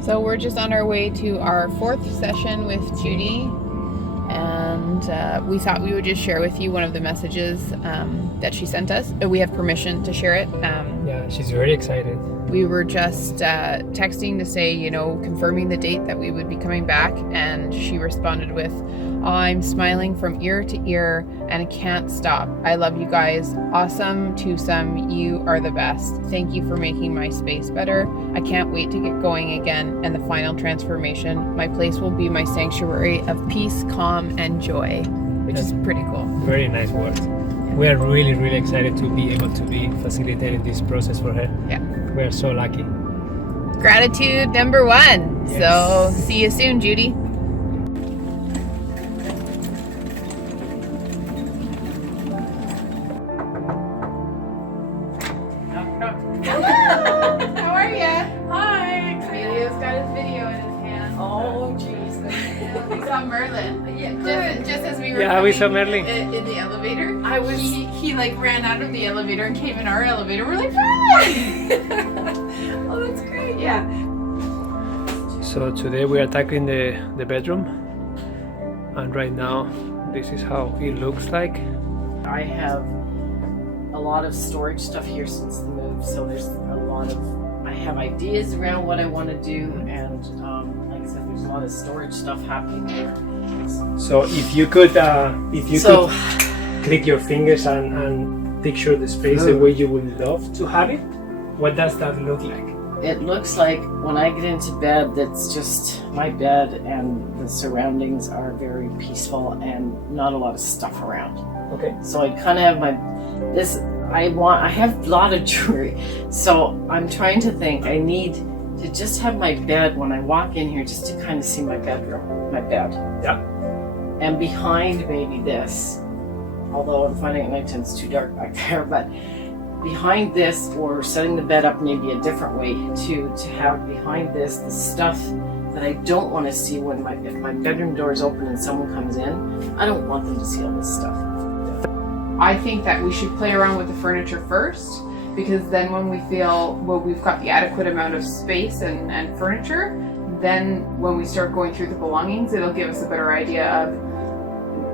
So we're just on our way to our 4th session with Judy, and we thought we would just share with you one of the messages that she sent us. We have permission to share it. Yeah, she's very excited. We were just texting to say, confirming the date that we would be coming back, and she responded with, "I'm smiling from ear to ear and I can't stop. I love you guys. Awesome twosome. You are the best. Thank you for making my space better. I can't wait to get going again and the final transformation. My place will be my sanctuary of peace, calm, and joy," which is pretty cool. Very nice words. We are really, really excited to be able to be facilitating this process for her. Yeah. We are so lucky. Gratitude number 1. Yes. So see you soon, Judy. How are you? Hi. Emilio's got his video in his hand. Oh, jeez. We saw Merlin. Just as we were Yeah, we saw coming Merlin. in the elevator. He ran out of the elevator and came in our elevator. We're like, Oh, that's great. yeah. So today we are tackling the bedroom, and right now this is how it looks like. I have a lot of storage stuff here since the move, so there's a lot of. I have ideas around what I want to do, and like I said, there's a lot of storage stuff happening here. So if you could So- click your fingers and picture the space the way you would love to have it, what does that look like? It looks like when I get into bed, that's just my bed, and the surroundings are very peaceful and not a lot of stuff around. Okay. So I kind of have I have a lot of jewelry, so I'm trying to think. I need to just have my bed when I walk in here, just to kind of see my bedroom, my bed. Yeah. And behind maybe this, although I'm finding at night it's too dark back there, but behind this, or setting the bed up maybe a different way to have behind this the stuff that I don't want to see if my bedroom door is open and someone comes in. I don't want them to see all this stuff. I think that we should play around with the furniture first, because then when we feel we've got the adequate amount of space and furniture, then when we start going through the belongings, it'll give us a better idea of,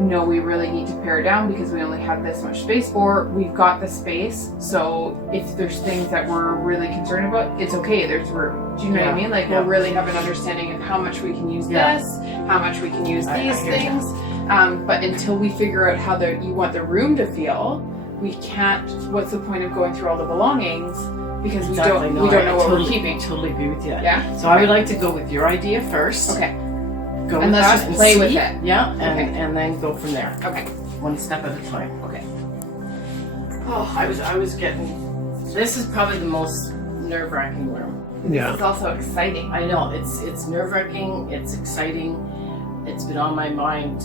no, we really need to pare down because we only have this much space, or we've got the space, so if there's things that we're really concerned about, it's okay, there's room. Do you know what I mean? Like, we'll really have an understanding of how much we can use this, how much we can use these things. But until we figure out how you want the room to feel, we can't. What's the point of going through all the belongings, because we don't know what we're keeping. Totally agree with you. Yeah. So I would like to go with your idea first. Okay. Go And with let's that just and play see. with it. Yeah, and Okay. and then go from there. Okay. One step at a time. Okay. Oh, I was getting. This is probably the most nerve-wracking room. Yeah. It's also exciting. I know it's nerve-wracking. It's exciting. It's been on my mind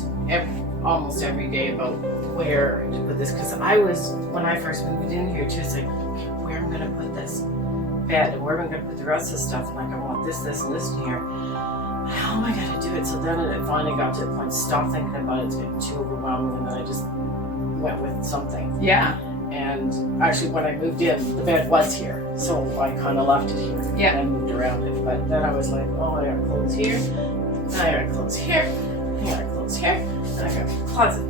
almost every day about where to put this, because when I first moved in here too, it's like, where am I gonna put this bed, and where am I gonna put the rest of the stuff? And like, I want this, and this in here. How am I gonna do it? So then it finally got to the point, stop thinking about it, it's getting too overwhelming, and then I just went with something. Yeah. And actually, when I moved in, the bed was here, so I kind of left it here. Yeah. And moved around it. But then I was like, oh, I got clothes here, and I got clothes here, and I got clothes here, and I got a closet.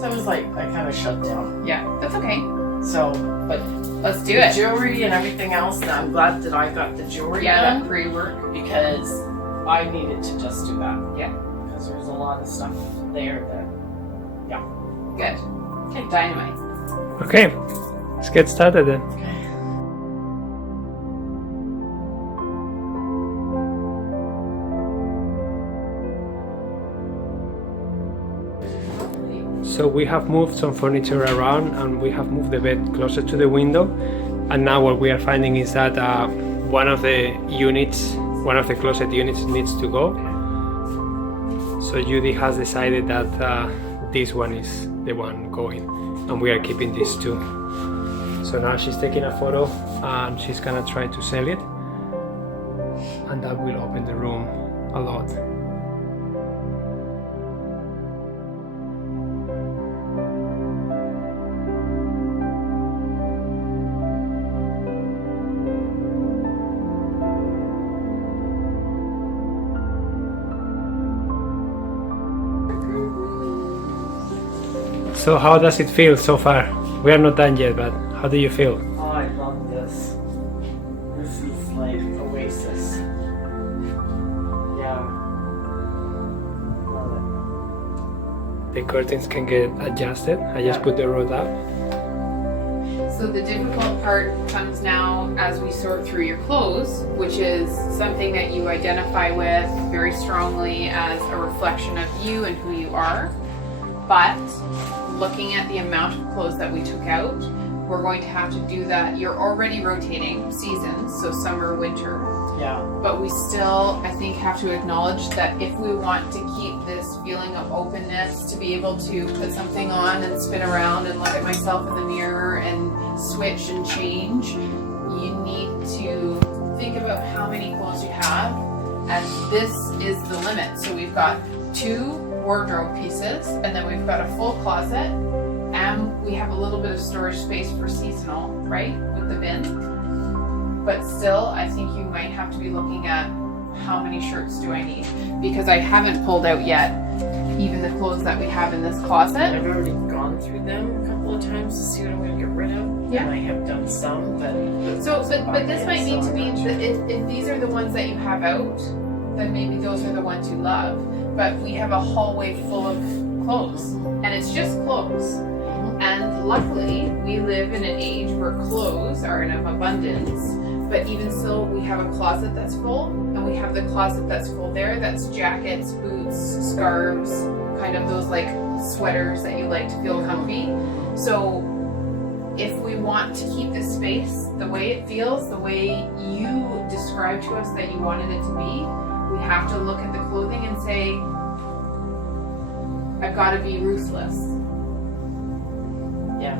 So I was like, I kind of shut down. Yeah. That's okay. So, but Let's do the it. jewelry and everything else, I'm glad that I got the jewelry Yeah, done, that pre-work. because I needed to just do that. Yeah. Because there's a lot of stuff there that, Good. Okay. Dynamite. Okay, let's get started then. So we have moved some furniture around, and we have moved the bed closer to the window, and now what we are finding is that one of the closet units needs to go. So Judy has decided that this one is the one going, and we are keeping these two. So now she's taking a photo and she's gonna try to sell it, and that will open the room a lot. So how does it feel so far? We are not done yet, but how do you feel? Oh, I love this. This is like oasis. Yeah. Love it. The curtains can get adjusted. I just put the rod up. So the difficult part comes now as we sort through your clothes, which is something that you identify with very strongly as a reflection of you and who you are. But looking at the amount of clothes that we took out, we're going to have to do that. You're already rotating seasons, so summer, winter. Yeah. But we still, I think, have to acknowledge that if we want to keep this feeling of openness, to be able to put something on and spin around and look at myself in the mirror and switch and change, you need to think about how many clothes you have, and this is the limit. So we've got 2 wardrobe pieces, and then we've got a full closet, and we have a little bit of storage space for seasonal, right, with the bin. But still, I think you might have to be looking at how many shirts do I need, because I haven't pulled out yet even the clothes that we have in this closet. I've already gone through them a couple of times to see what I'm going to get rid of. Yeah. And I have done some, but But this might need to be that if these are the ones that you have out, then maybe those are the ones you love. But we have a hallway full of clothes, and it's just clothes. And luckily, we live in an age where clothes are in abundance. But even still, we have a closet that's full, and we have the closet that's full there. That's jackets, boots, scarves, kind of those like sweaters that you like to feel comfy. So if we want to keep this space the way it feels, the way you described to us that you wanted it to be, we have to look at the clothing and say, I've got to be ruthless. yeah.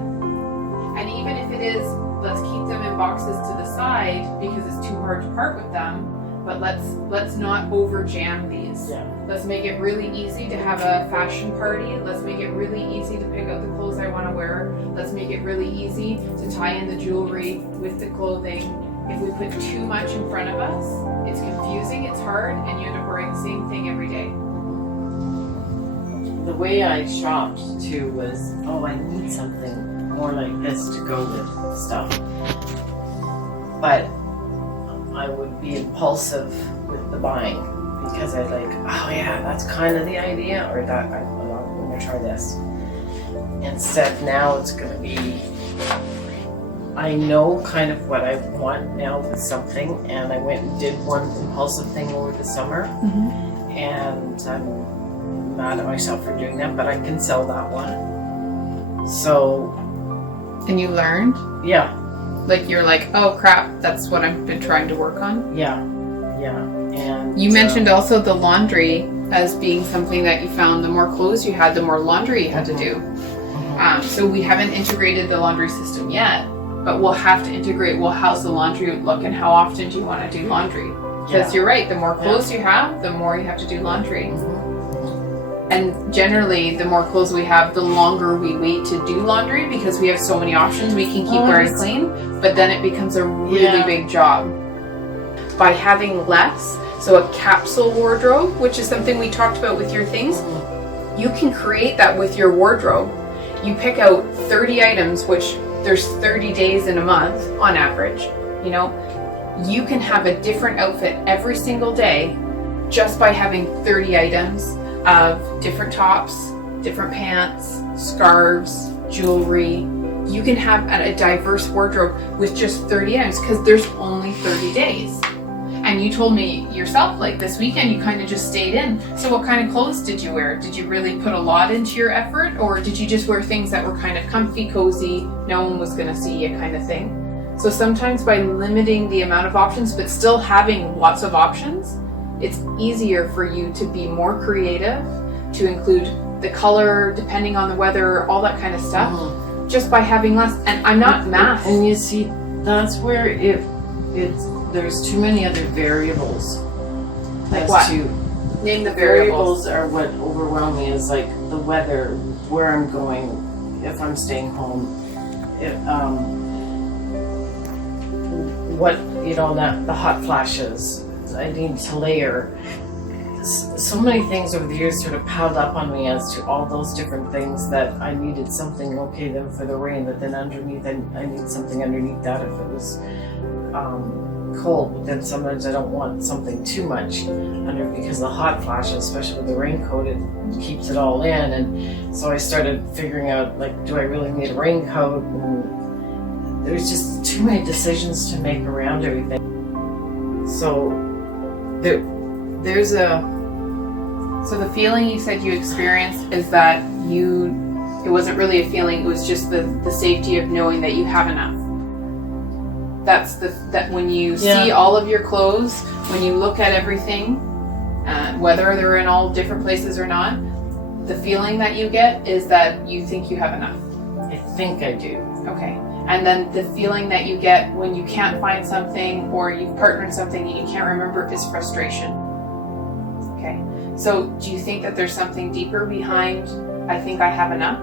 And even if it is, let's keep them in boxes to the side because it's too hard to part with them, but let's not over jam these. Yeah. Let's make it really easy to have a fashion party. Let's make it really easy to pick out the clothes I want to wear. Let's make it really easy to tie in the jewelry with the clothing. If we put too much in front of us, it's confusing, it's hard, and you end up wearing the same thing every day. The way I shopped too was, I need something more like this to go with stuff. But I would be impulsive with the buying because I like, that's kind of the idea, or that I'm going to try this. Instead, now it's going to be, I know kind of what I want now with something, and I went and did one impulsive thing over the summer, and I'm mad at myself for doing that, but I can sell that one. So. And you learned? Yeah. Like you're like, oh crap, that's what I've been trying to work on? Yeah. And you mentioned also the laundry as being something that you found the more clothes you had, the more laundry you had to do. So we haven't integrated the laundry system yet, but we'll have to integrate, how's the laundry look and how often do you want to do laundry? Because you're right, the more clothes you have, the more you have to do laundry. And generally, the more clothes we have, the longer we wait to do laundry because we have so many options we can keep wearing clean, but then it becomes a really big job. By having less, so a capsule wardrobe, which is something we talked about with your things, you can create that with your wardrobe. You pick out 30 items, which there's 30 days in a month on average, you can have a different outfit every single day just by having 30 items of different tops, different pants, scarves, jewelry. You can have a diverse wardrobe with just 30 items because there's only 30 days. And you told me yourself, like this weekend, you kind of just stayed in. So what kind of clothes did you wear? Did you really put a lot into your effort, or did you just wear things that were kind of comfy, cozy, no one was going to see you kind of thing? So sometimes by limiting the amount of options, but still having lots of options, it's easier for you to be more creative, to include the color, depending on the weather, all that kind of stuff, just by having less. And I'm not math. And you see, that's where there's too many other variables. Like what? Name the variables. Variables are what overwhelm me, is like the weather, where I'm going, if I'm staying home, the hot flashes. I need to layer. so many things over the years sort of piled up on me as to all those different things that I needed something, okay, then for the rain, but then underneath, I need something underneath that if it was cold. But then sometimes I don't want something too much under, because the hot flashes, especially with the raincoat, it keeps it all in. And so I started figuring out, like, do I really need a raincoat? And there's just too many decisions to make around everything. So So the feeling you said you experienced is that it wasn't really a feeling, it was just the safety of knowing that you have enough. That's that when you see all of your clothes, when you look at everything, whether they're in all different places or not, the feeling that you get is that you think you have enough. I think I do. Okay. And then the feeling that you get when you can't find something or you've partnered something and you can't remember is frustration. Okay. So do you think that there's something deeper behind, I think I have enough?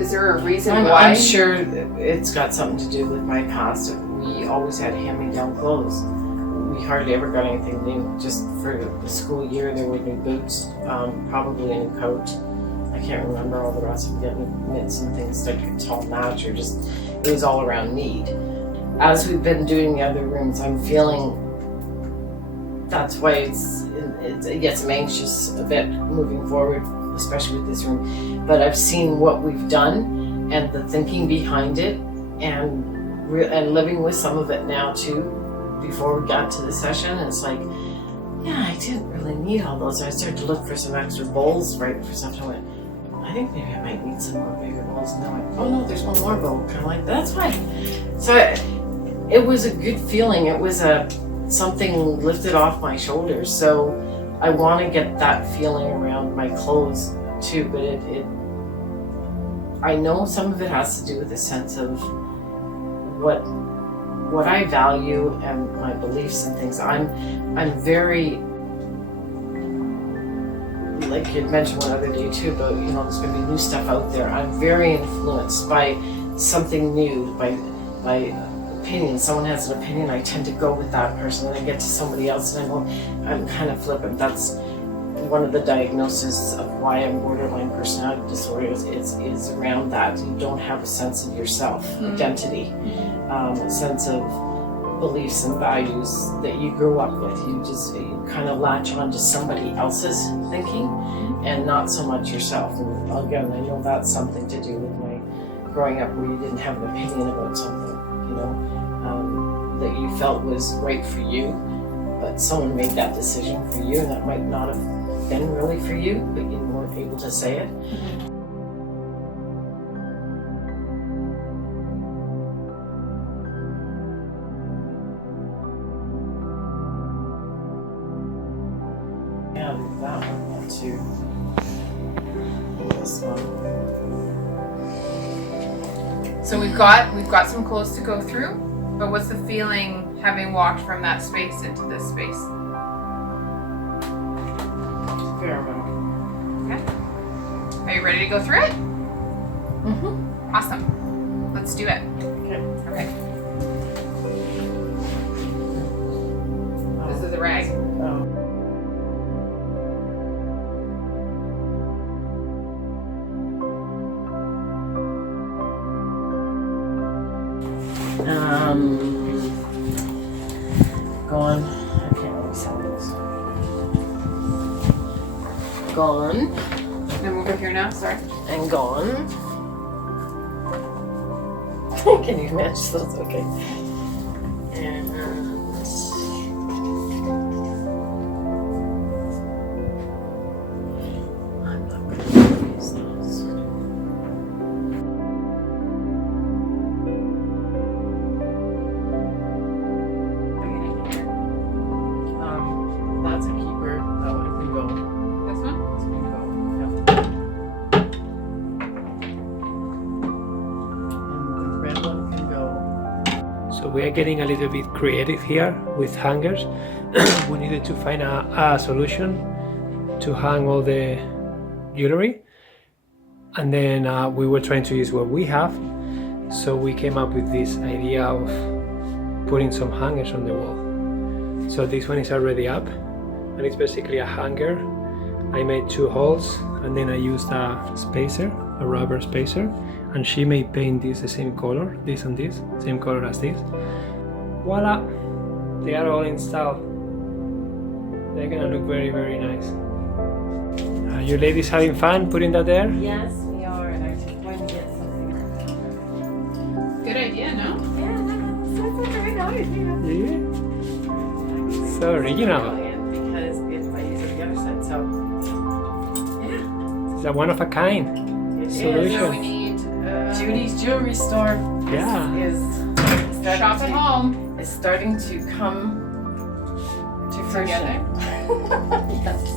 Is there a reason why? I'm sure it's got something to do with my past. We always had hand-me-down clothes. We hardly ever got anything new. Just for the school year, there were new boots, probably a new coat. I can't remember all the rest of it. Mitts and things like a tall match, or just, it was all around need. As we've been doing the other rooms, I'm feeling that's why it gets me anxious a bit moving forward, especially with this room. But I've seen what we've done and the thinking behind it, and living with some of it now too. Before we got to the session, it's like, yeah, I didn't really need all those. I started to look for some extra bowls, right, for something. I went, I think maybe I might need some more bigger bowls. And then I went, oh no, there's one more bowl. Kind of like, that's fine. So it was a good feeling. It was something lifted off my shoulders. So I want to get that feeling around my clothes too. But I know some of it has to do with a sense of what I value and my beliefs and things. I'm very, like you mentioned one other day too, about, there's going to be new stuff out there. I'm very influenced by something new, by opinion. Someone has an opinion, I tend to go with that person, and I get to somebody else and I'm kind of flippant. That's one of the diagnoses of why I'm borderline personality disorder is around that. You don't have a sense of yourself, identity, a sense of beliefs and values that you grew up with. You kind of latch on to somebody else's thinking and not so much yourself. And again, I know that's something to do with my growing up, where you didn't have an opinion about something, that you felt was right for you, but someone made that decision for you, and that might not have been really for you, but you weren't able to say it. And that one too. This one. So we've got some clothes to go through, but what's the feeling having walked from that space into this space? Fair amount. Okay. Are you ready to go through it? Mm-hmm. Awesome. Let's do it. Okay. This is a rag. Gone. I can't really sell this. Gone. And over here now, sorry. And gone. Can you match those? Okay. And I'm not going to use those. That's a keeper. That one can go. This one? This can go. And the red one can go. So we are getting a little bit creative here with hangers. We needed to find a solution to hang all the jewelry, and then we were trying to use what we have, so we came up with this idea of putting some hangers on the wall. So this one is already up, and it's basically a hanger. I made 2 holes and then I used a spacer, a rubber spacer, and she may paint this the same color, this and this, same color as this. Voila! They are all installed. They're gonna look very, very nice. Are you ladies having fun putting that there? Yes, we are, and I'm just going to get something. Good idea, no? Yeah, so it's very nice, you know. Yeah. So original. Because if I use it the other side, so yeah. It's a one of a kind It solution. So we need Judy's jewelry store Yeah. is shop at home is starting to come to fruition. together. Yes.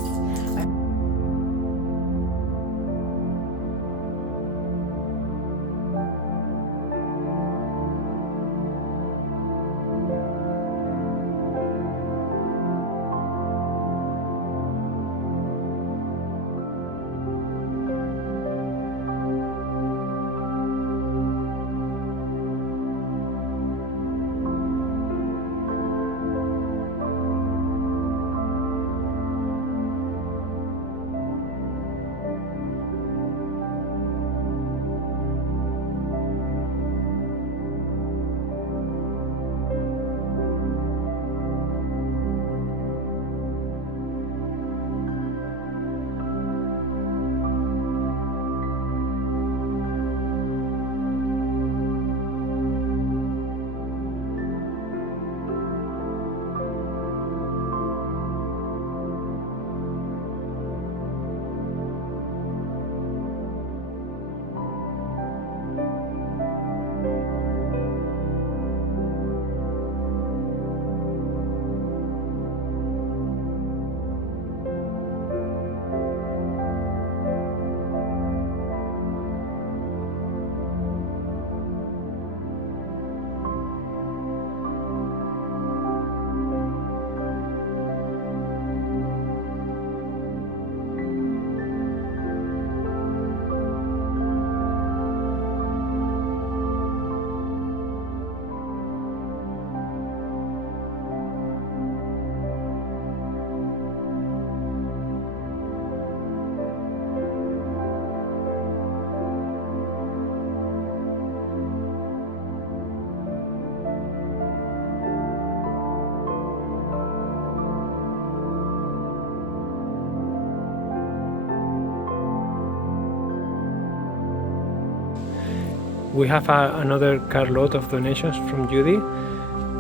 We have another carload of donations from Judy.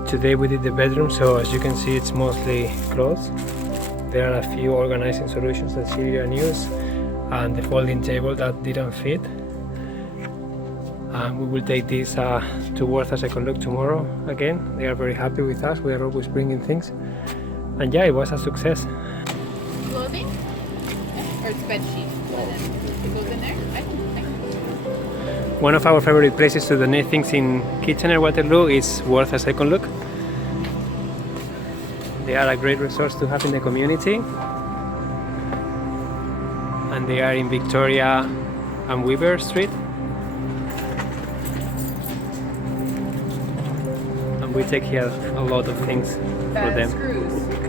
Today we did the bedroom, so as you can see it's mostly clothes. There are a few organizing solutions that she didn't use, and the folding table that didn't fit. We will take this to Worth a Second Look tomorrow again. They are very happy with us, we are always bringing things. And yeah, it was a success. Clothing? Or it's bed sheets. It goes in there? I think. One of our favorite places to donate things in Kitchener-Waterloo is Worth a Second Look. They are a great resource to have in the community. And they are in Victoria and Weaver Street. And we take here a lot of things for them. Screws.